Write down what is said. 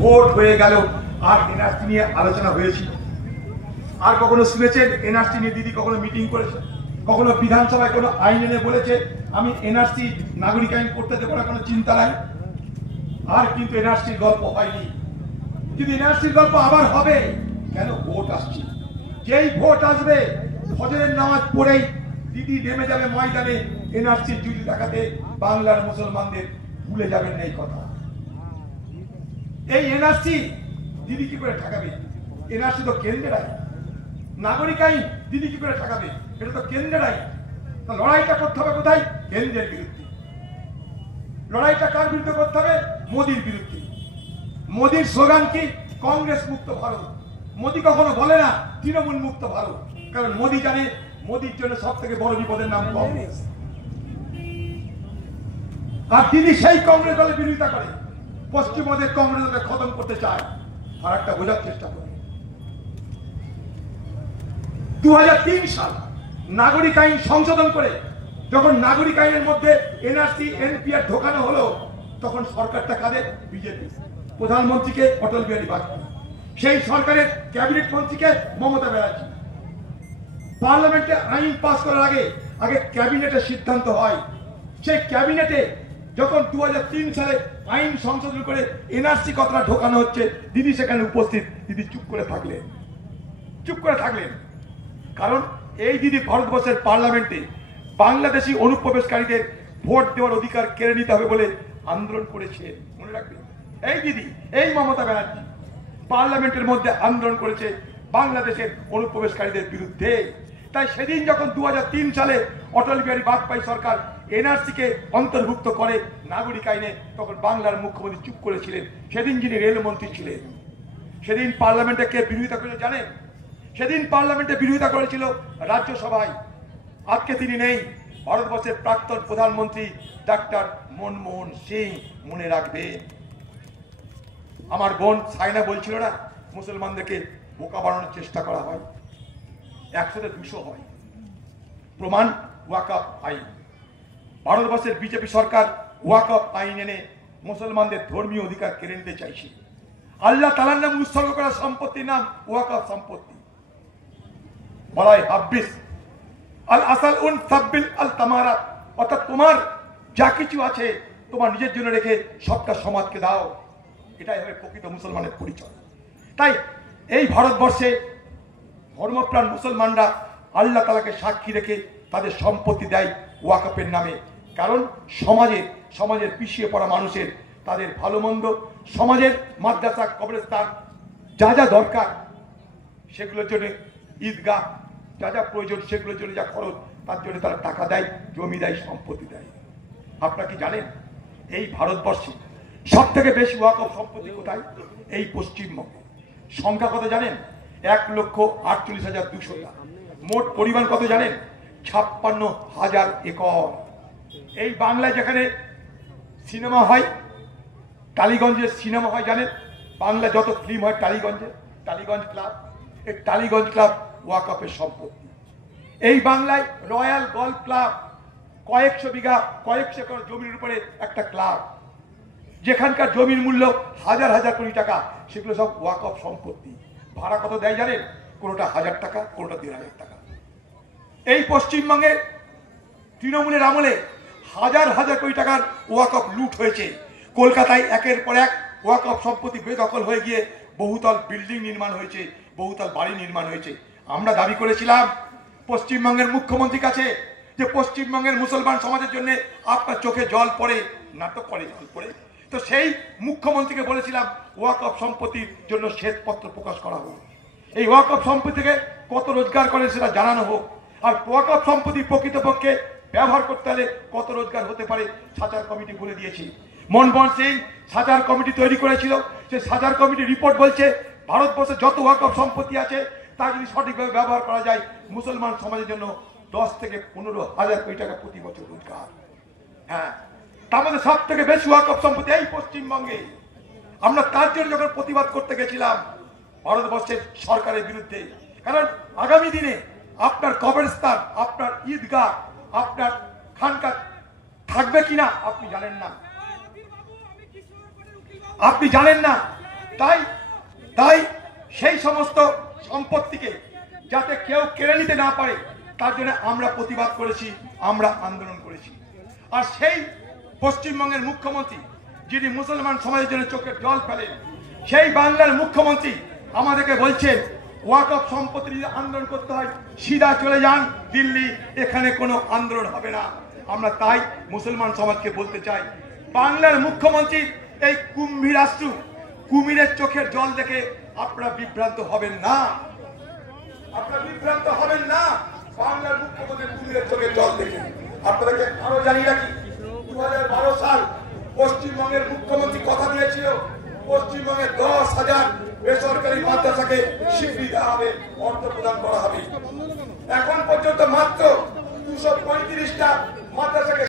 Vote হয়ে গেল আর NRC নিয়ে আলোচনা হয়েছিল? আর কখনো শুনেছেন এনআরসি নিয়ে দিদি কখনো মিটিং করেছে? কখনো বিধানসভায় কোনো আইন এনে বলেছে আমি এনআরসি নাগরিক আইন করতে দেবো না, কোনো চিন্তা নাই? আর কিন্তু এনআরসির গল্প হয়নি। যদি এনআরসির গল্প আবার হবে, কেন? ভোট আসছে। যেই ভোট আসবে ফজরের নামাজ পড়েই দিদি নেমে যাবে ময়দানে এনআরসির জুড়ি দেখাতে। বাংলার মুসলমানদের ভুলে যাবেন না এই কথা। এই এনআরসি দিদি কি করে ঠেকাবে? এনআরসি তো কেন্দ্রের আইন। নাগরিক আইন দিদি কি করে ঠেকাবে? এটা তো কেন্দ্রের আইন। লড়াইটা করতে হবে কোথায়? কেন্দ্রের বিরুদ্ধে। লড়াইটা কার বিরুদ্ধে করতে হবে? মোদির বিরুদ্ধে। মোদির স্লোগান কি? কংগ্রেস মুক্ত ভারত। মোদি কখনো বলে না তৃণমূল মুক্ত ভারত, কারণ মোদি জানে মোদির জন্য সব থেকে বড় বিপদের নাম কংগ্রেস। আর দিদি সেই কংগ্রেস দলের বিরোধিতা করে, পশ্চিমবঙ্গের কংগ্রেস দলকে খতম করতে চায়। আর একটা বোঝার চেষ্টা করে, 2003 সাল নাগরিক আইন সংশোধন করে যখন নাগরিক আইনের মধ্যে এনআরসি এনপিআর ঢোকানো হলো, তখন সরকারটা কাদের? বিজেপি। প্রধানমন্ত্রীকে অটল বিহারী বাজপেয়ী, সেই সরকারের ক্যাবিনেট মন্ত্রীকে মমতা ব্যানার্জি। পার্লামেন্টে আইন পাস করার আগে আগে ক্যাবিনেটের সিদ্ধান্ত হয়। সেই ক্যাবিনেটে যখন 2003 সালে আইন সংশোধন করে এনআরসি কথাটা ঢোকানো হচ্ছে, দিদি সেখানে উপস্থিত। দিদি চুপ করে থাকলেন। কারণ এই দিদি ভারতবর্ষের পার্লামেন্টে বাংলাদেশি অনুপ্রবেশকারীদের ভোট দেওয়ার অধিকার কেড়ে নিতে হবে বলে আন্দোলন করেছে। মনে রাখবেন, এই দিদি, এই মমতা ব্যানার্জি পার্লামেন্টের মধ্যে আন্দোলন করেছে বাংলাদেশের অনুপ্রবেশকারীদের বিরুদ্ধে। তাই সেদিন যখন 2003 সালে অটল বিহারী বাজপেয়ী সরকার এনআরসি কে অন্তর্ভুক্ত করে নাগরিক আইনে, তখন বাংলার মুখ্যমন্ত্রী চুপ করেছিলেন। সেদিন যিনি রেলমন্ত্রী ছিলেন, সেদিন পার্লামেন্টে কে বিরোধিতা করে জানেন? সেদিন পার্লামেন্টে বিরোধিতা করেছিল রাজ্যসভায়। আজকে তিনি নেই। ভারতবর্ষের প্রাক্তন প্রধানমন্ত্রী ডাক্তার মনমোহন সিং। মনে রাখবে, আমার বোন সাইনা বলছিল না, মুসলমানদেরকে বোকা বানানোর চেষ্টা করা হয়, 100-তে 200 হয়। প্রমাণ ওয়াকফ আইন। ভারতবর্ষের বিজেপি সরকার ওয়াকফ আইন এনে মুসলমানদের ধর্মীয় অধিকার কেড়ে নিতে চাইছে। আল্লাহ তাআলার নামে উৎসর্গ করা সম্পত্তির নাম ওয়াকফ সম্পত্তি। বলা হয় হাব্বিস আল আসাল উন সাব্বিল আল তামারাত, অর্থাৎ তোমার যা কিছু আছে তোমার নিজের জন্য রেখে সবটা সমাজকে দাও। এটাই হবে প্রকৃত মুসলমানের পরিচয়। তাই এই ভারতবর্ষে ধর্মপ্রাণ মুসলমানরা আল্লাহ তাআলাকে সাক্ষী রেখে তাদের সম্পত্তি দেয় ওয়াকফের নামে। কারণ সমাজের পিছিয়ে পড়া মানুষের তাদের ভালো মন্দ, সমাজের মাদ্রাসা, কবরস্থান, যা যা দরকার সেগুলোর জন্য, ঈদগাহ, যা যা প্রয়োজন সেগুলোর জন্য যা খরচ, তার জন্য তারা টাকা দেয়, জমি দেয়, সম্পত্তি দেয়। আপনারা কি জানেন এই ভারতবর্ষে সব থেকে বেশি ওয়াকফ সম্পত্তি কোথায়? এই পশ্চিমবঙ্গে। সংখ্যা কত জানেন? 1,48,200। মোট পরিমাণ কত জানেন? 56,000 একর। এই বাংলায় যেখানে সিনেমা হয়, টালিগঞ্জের সিনেমা হয় জানেন? বাংলা যত ফিল্ম হয় টালিগঞ্জ ক্লাব, এই টালিগঞ্জ ক্লাব ওয়াকফের সম্পত্তি। এই বাংলায় রয়্যাল গলফ ক্লাব, কয়েকশো বিঘা, কয়েকশো একর জমির উপরে একটা ক্লাব, যেখানকার জমির মূল্য হাজার হাজার কোটি টাকা, সেগুলো সব ওয়াকফ সম্পত্তি। ভাড়া কত দেয় জানেন? কোনোটা 1000 টাকা, কোনোটা 1500 টাকা। এই পশ্চিমবঙ্গের তৃণমূলের আমলে হাজার হাজার কোটি টাকার ওয়াকফ লুট হয়েছে। কলকাতায় একের পর এক ওয়াকফ সম্পত্তি বেদখল হয়ে গিয়ে বহুতল বিল্ডিং নির্মাণ হয়েছে, বহুতল বাড়ি নির্মাণ হয়েছে। আমরা দাবি করেছিলাম পশ্চিমবঙ্গের মুখ্যমন্ত্রীর কাছে যে পশ্চিমবঙ্গের মুসলমান সমাজের জন্য আপনার চোখে জল পড়ে, নাটক করে জল পড়ে। তো সেই মুখ্যমন্ত্রীকে বলেছিলাম ওয়াকফ সম্পত্তির জন্য শ্বেতপত্র প্রকাশ করা হোক, এই ওয়াকফ সম্পত্তি থেকে কত রোজগার করে সেটা জানানো হোক, আর ওয়াকফ সম্পত্তি প্রকৃতপক্ষে ব্যবহার করতে হলে কত রোজগার হতে পারে সাচার কমিটি বলে দিয়েছে। মনমোহন সিং সাচার কমিটি তৈরি করেছিল। সেই সাচার কমিটির রিপোর্ট বলছে ভারতবর্ষে যত ওয়াকফ সম্পত্তি আছে তা যদি সঠিকভাবে ব্যবহার করা যায়, মুসলমান সমাজের জন্য 10 থেকে 15,000 কোটি টাকা প্রতি বছর রোজগার। হ্যাঁ, তার মধ্যে সব থেকে বেশি ওয়াকফ সম্পত্তি এই পশ্চিমবঙ্গে। আমরা তার জন্য যখন প্রতিবাদ করতে গেছিলাম ভারতবর্ষের সরকারের বিরুদ্ধে, কারণ আগামী দিনে আপনার কবরস্থান, আপনার ঈদগাহ, আপনার খানকা থাকবে কিনা আপনি জানেন না। তাই তাই সেই সমস্ত সম্পত্তিকে যাতে কেউ কেড়ে নিতে না পারে তার জন্য আমরা প্রতিবাদ করেছি, আমরা আন্দোলন করেছি। আর সেই পশ্চিমবঙ্গের মুখ্যমন্ত্রী যিনি মুসলমান সমাজের জন্য চোখের জল ফেলেন, সেই বাংলার মুখ্যমন্ত্রী আমাদেরকে বলছেন ওয়াকফ সম্পত্তি যদি আন্দোলন করতে হয় সিধা চলে যান দিল্লি, এখানে কোনো আন্দোলন হবে না। আমরা তাই মুসলমান সমাজকে বলতে চাই, বাংলার মুখ্যমন্ত্রী এই কুম্ভী রাষ্ট্র কুমিরের চোখের জল দেখে আপনারা বিভ্রান্ত হবেন না, আপনারা বিভ্রান্ত হবেন না। বাংলার মুখ্যমন্ত্রী কুমিরের চোখের জল দেখে আপনাদেরকে আরো জানিয়ে রাখি, 2012 সাল পশ্চিমবঙ্গের মুখ্যমন্ত্রী কথা দিয়েছিল পশ্চিমবঙ্গে 10,000 বেসরকারি মাদ্রাসাকে স্বীকৃতি দেওয়া হবে, অর্থ প্রদান করা হবে। এখন পর্যন্ত মাত্র 235টা মাদ্রাসাকে